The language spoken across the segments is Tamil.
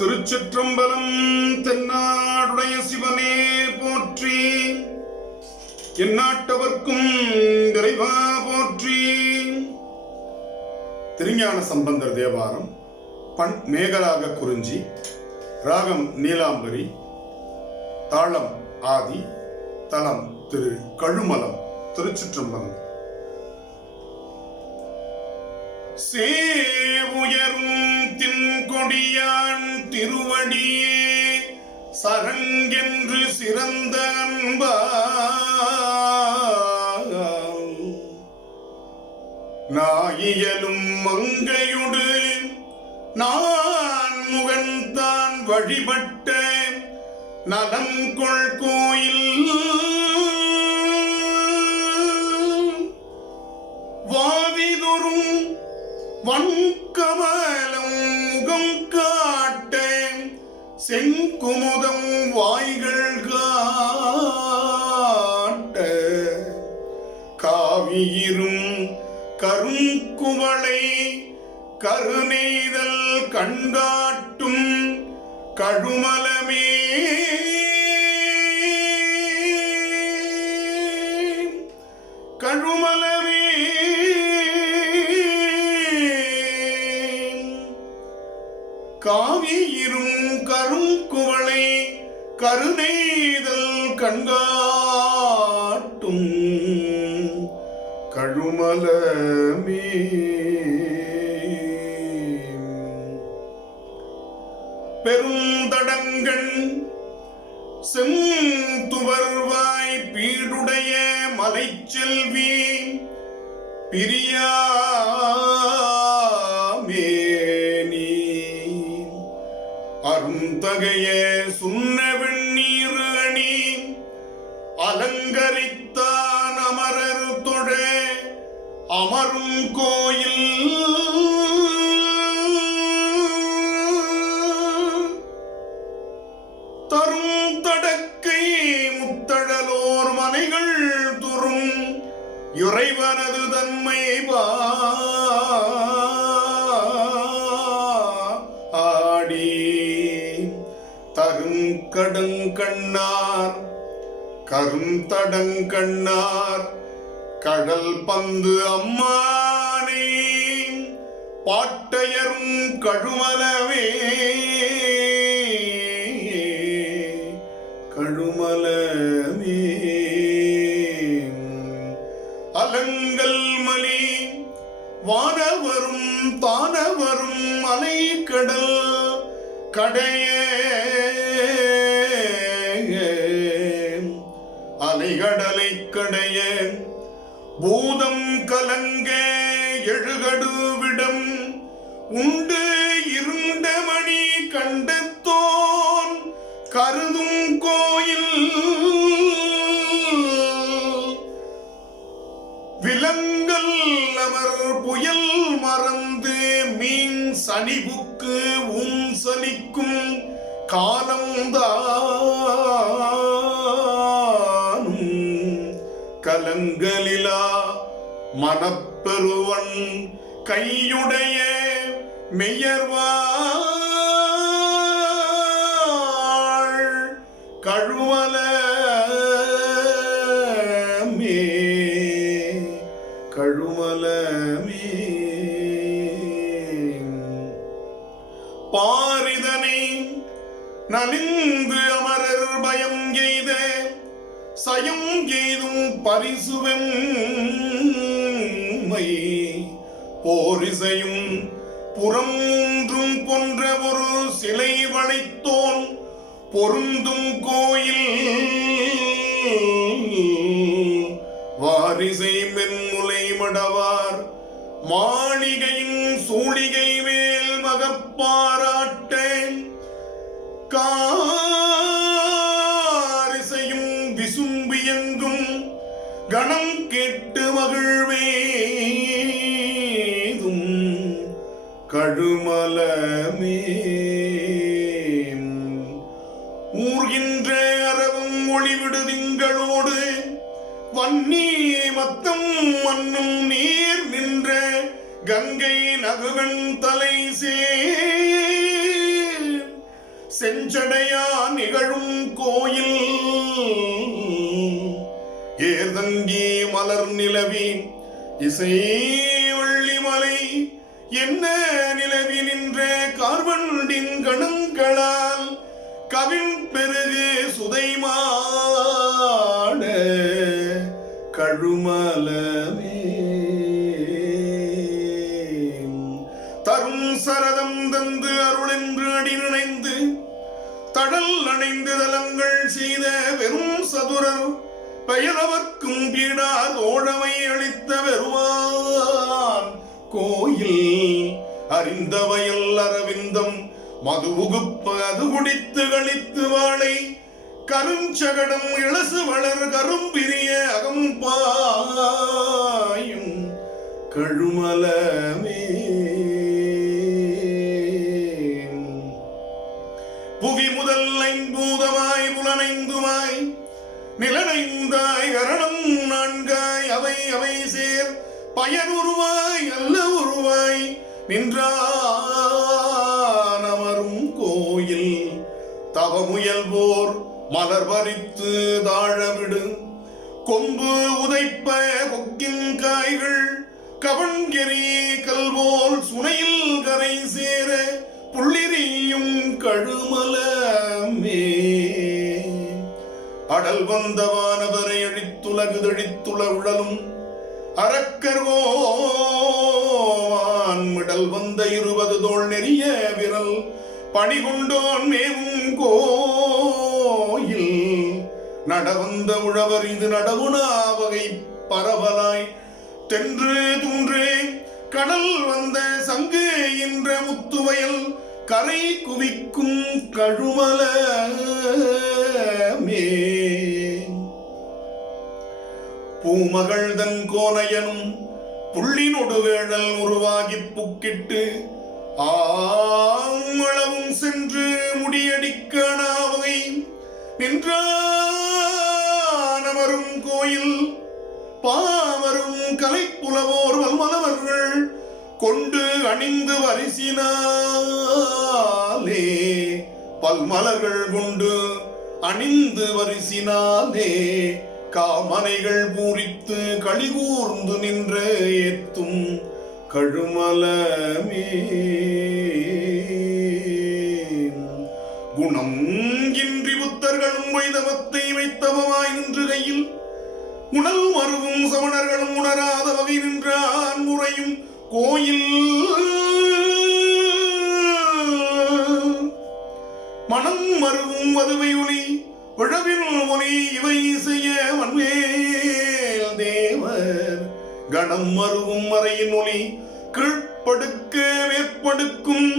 திருச்சிற்றம்பலம் தென்னாடுடைய சிவனே போற்றி. எந்நாட்டவர்க்கும் இறைவா போற்றி. திருஞான சம்பந்தர் தேவாரம் பண் மேகலாக குறிஞ்சி ராகம் நீலாம்பரி தாளம் ஆதி தலம் திரு கழுமலம் திருச்சிற்றம்பலம். சேவுயரும் தின்கொடியான் திருவடியே சரங்கென்று சிறந்த அன்பா நாயியலும் மங்கையுடு நான் முகன்தான் வழிபட்ட நலம் கொள் கோயில். வன்கமலம் முகம் காட்ட செங்குமுதம் வாய்கள் காட்ட. காவியிரும் கருங்குமலை கருநெய்தல் கண்காட்டும். கழுமலமே கழுமலமே ஆவியிரும் கரும் குவளை கருநெய்தல் கண்காட்டும். கழுமலமே. பெருந்தடங்கள் செந்துவர்வாய் பீடுடைய மலைச்செல்வி பிரியா அருந்தகைய சுண்ண வெண்ணீர் அணி. அலங்கரித்தான் அமரர் தொழ. அமரும் கோயில் கண்ணார் கருந்தடங்கண்ணார். கடல் பந்து அம்மானே. பாட்டையரும் கழுமலவே. கழுமலமே. அலங்கல் மலி. வானவரும் தானவரும் அலைக்கடல் கடையே அலைகடலை கடைய பூதம் கலங்க எழுகடுவிடம் உண்டு இருண்ட மணி கண்டத்தோன் கருதும் கோயில். விலங்கல் அமர் புயல் மறந்து மீன் சனிபுக்கு உன் சனிக்கும் காலம்தான் கலங்களிலா மனப்பெருவன் கையுடைய மெய்யர்வாள் கழுவல மே கழுவலமே கழுமலமே பாரிதனை நலிந்த பரிசுவெம்மை. போரிசையும் புறம் மூன்றும் கொன்ற ஒரு சிலை வளைத்தோன் பொருந்தும் கோயில். வாரிசை மென்முலை மடவார். மாளிகையின் சூழிகை மேல் மகப்பாராட்டேன். கா கணம் கேட்டு மகிழ்வேதும் கழுமலமே ஊர்கின்ற அறவும் ஒளிவிடு திங்களோடு வன்னி மத்தம் மண்ணும் நீர் நின்ற கங்கை நகுவன் தலை சேர். செஞ்சடையா நிகழும் கோயில் ஏர்தங்கி மலர் நிலவி இசை வள்ளிமலை என்ன நிலவி நின்ற கார்வண்டின் கணங்களால் கவின் பெருகு சுதைமாட கழுமலமே. தரும் சரதம் தந்து அருளென்று அடி நினைந்து தடல் அணைந்து தலங்கள் செய்த வெறும் சதுரர் பெயரவர்க்கும் பீடார் ஓழமை அளித்த பெருமான். கோயில் அறிந்தவையல் அரவிந்தம் மது உகுப்ப அது குடித்து கழித்து வாழை. கருஞ்சகடம் இளசு வளர் கரும்பிரிய அகம்பாயும் கழுமலமே. புவி முதல் ஐம்பூதமாய் புலனைந்துமாய் நிலனைந்தாய் கரணம் நான்காய். அவை அவை சேர். பயனுருவாய் அல்ல உருவாய். நின்றானமரும் கோயில். தவமுயல்வோர் மலர் பறித்து தாழவிடு. கொம்பு உதைப்ப கொக்கின் காய்கள். கவன்கெறி கல்வோல் சுனையில் கரை சேர புள்ளிரியும் கழுமலமே அடல் வந்தவானவரை அழித்துலகு தழித்துல உழலும் அரக்கர்வோவான் மிடல் வந்த இருபது தோள் நெறிய விரல் பணிகொண்டோன் மேவும் கோயில். நடவந்த உழவர் இது நடவுனா வகை பரவலாய். தென்று துன்றே கடல் வந்த சங்கு என்ற முத்துவயல் கரை குவிக்கும் கழுமலமே பூமகள் தன் கோனையனும் புள்ளினொடு வேழல் உருவாகி புக்கிட்டு ஆங்களவும் சென்று முடியடிக்கானாவை நின்றானவரும் கோயில் பாவரும் கலைப்புலவோர் வல்மலவர்கள் கொண்டு அணிந்து வரிசினாலே பல்மலர்கள் கொண்டு அணிந்து வரிசினாலே காமனைகள் பூரித்து களிகூர்ந்து நின்ற ஏத்தும் கழுமலமே. குணம் இன்றி புத்தர்களும் வைதவத்தை வைத்தவமாய் நின்று கையில் உணல் மருவும் சமணர்களும் உணராத கோயில். மனம் மருவும் வதுவை ஒளி உழவில் ஒளி இவை செய்ய வன்மேல் தேவர். கணம் மருவும் மறையின் ஒளி கீழ்ப்படுக்க வேற்படுக்கும்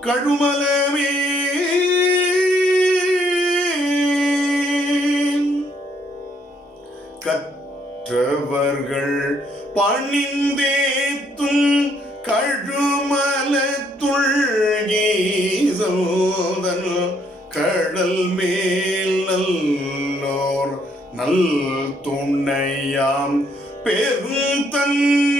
கழுமலமே. மற்றவர்கள் பணிந்தேத்தும் கழுமலத்துள்கீசோதன் கடல் மேல் நல்லோர் நல் துணையாம் பெருந்தன்மை ஞானசோ